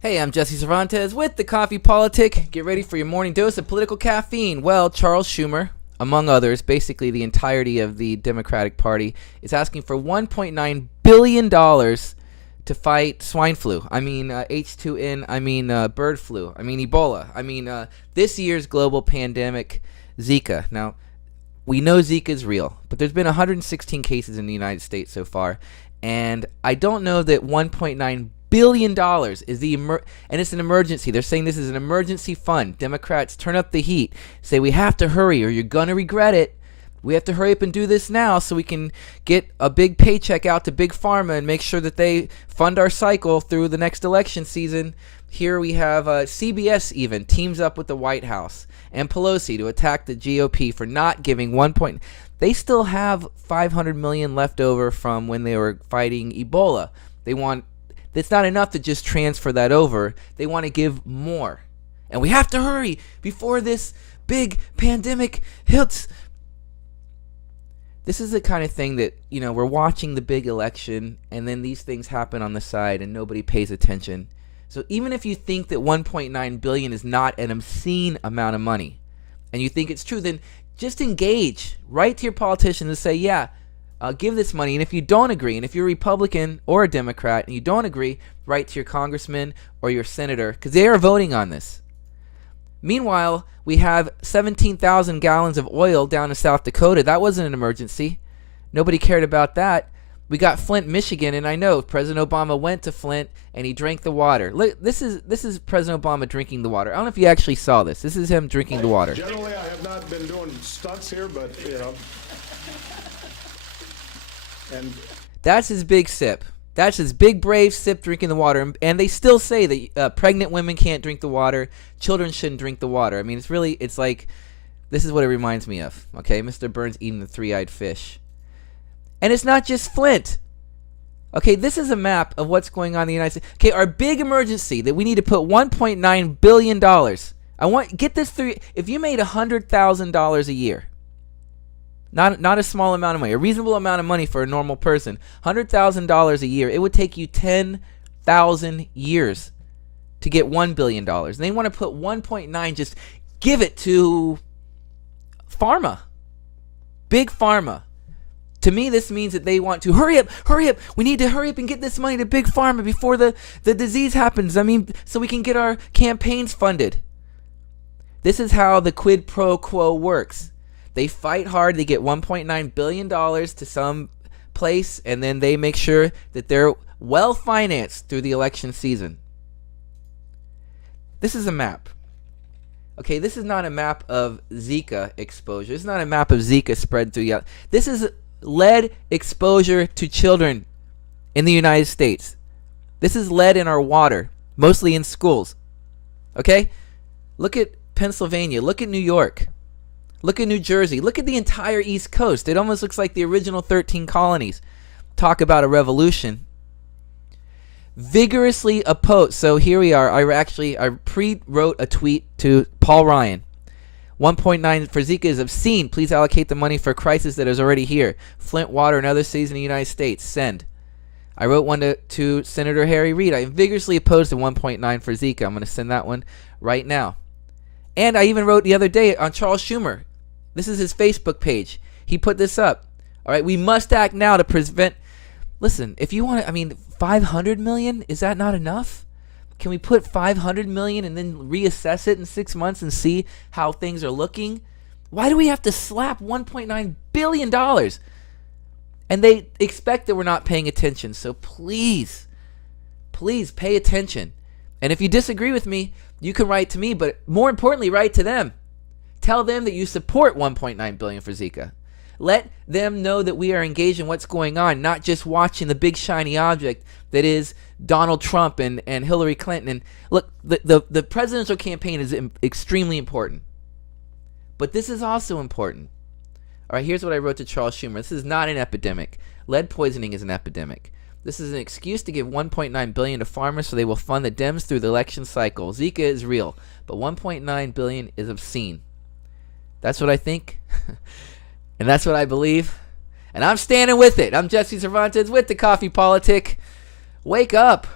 Hey, I'm Jesse Cervantes with the Coffee Politic. Get ready for your morning dose of political caffeine. Well, Charles Schumer, among others, basically the entirety of the Democratic Party, is asking for $1.9 billion to fight swine flu. I mean H2N, I mean bird flu, I mean Ebola, I mean this year's global pandemic, Zika. Now, we know Zika is real, but there's been 116 cases in the United States so far, and I don't know that $1.9 billion is and it's an emergency. They're saying this is an emergency fund. Democrats turn up the heat, say we have to hurry or you're gonna regret it. We have to hurry up and do this now so we can get a big paycheck out to Big Pharma and make sure that they fund our cycle through the next election season. Here we have CBS even teams up with the White House and Pelosi to attack the GOP for not giving They still have $500 million left over from when they were fighting Ebola. It's not enough to just transfer that over. They want to give more. And we have to hurry before this big pandemic hits. This is the kind of thing that, we're watching the big election and then these things happen on the side and nobody pays attention. So even if you think that $1.9 billion is not an obscene amount of money and you think it's true, then just engage. Write to your politicians and say, yeah, give this money. And if you don't agree, and if you're a Republican or a Democrat and you don't agree, write to your congressman or your senator because they are voting on this. Meanwhile, we have 17,000 gallons of oil down in South Dakota. That wasn't an emergency. Nobody cared about that. We got Flint, Michigan, and I know President Obama went to Flint and he drank the water. Look, this is President Obama drinking the water. I don't know if you actually saw this. This is him drinking the water. Generally, I have not been doing stunts here, but and that's his big sip. That's his big brave sip drinking the water. And they still say that pregnant women can't drink the water. Children shouldn't drink the water. I mean, it's like, this is what it reminds me of. Okay, Mr. Burns eating the three-eyed fish. And it's not just Flint. Okay, this is a map of what's going on in the United States. Okay, our big emergency that we need to put $1.9 billion. Get this through. If you made $100,000 a year, not a small amount of money, a reasonable amount of money for a normal person, $100,000 a year, it would take you 10,000 years to get $1 billion. And they want to put 1.9, just give it to pharma, big pharma. To me, this means that they want to hurry up. We need to hurry up and get this money to Big Pharma before the disease happens. I mean, so we can get our campaigns funded. This is how the quid pro quo works. They fight hard. They get $1.9 billion to some place, and then they make sure that they're well-financed through the election season. This is a map. Okay, this is not a map of Zika exposure. This is not a map of Zika spread through. This is lead exposure to children in the United States. This is lead in our water, mostly in schools. Okay? Look at Pennsylvania. Look at New York. Look at New Jersey. Look at the entire East Coast. It almost looks like the original 13 colonies. Talk about a revolution. Vigorously opposed. So here we are. I pre-wrote a tweet to Paul Ryan. 1.9 for Zika is obscene. Please allocate the money for a crisis that is already here. Flint water and other cities in the United States. Send. I wrote one to Senator Harry Reid. I am vigorously opposed to 1.9 for Zika. I'm going to send that one right now. And I even wrote the other day on Charles Schumer. This is his Facebook page. He put this up. All right, we must act now to prevent. Listen, if you want to, $500 million, is that not enough? Can we put $500 million and then reassess it in 6 months and see how things are looking? Why do we have to slap $1.9 billion? And they expect that we're not paying attention. So please pay attention. And if you disagree with me, you can write to me, but more importantly, write to them. Tell them that you support $1.9 billion for Zika. Let them know that we are engaged in what's going on, not just watching the big shiny object that is Donald Trump and Hillary Clinton. And look, the presidential campaign is extremely important. But this is also important. All right, here's what I wrote to Charles Schumer. This is not an epidemic. Lead poisoning is an epidemic. This is an excuse to give $1.9 billion to farmers so they will fund the Dems through the election cycle. Zika is real, but $1.9 billion is obscene. That's what I think, and that's what I believe, and I'm standing with it. I'm Jesse Cervantes with the Coffee Politic. Wake up.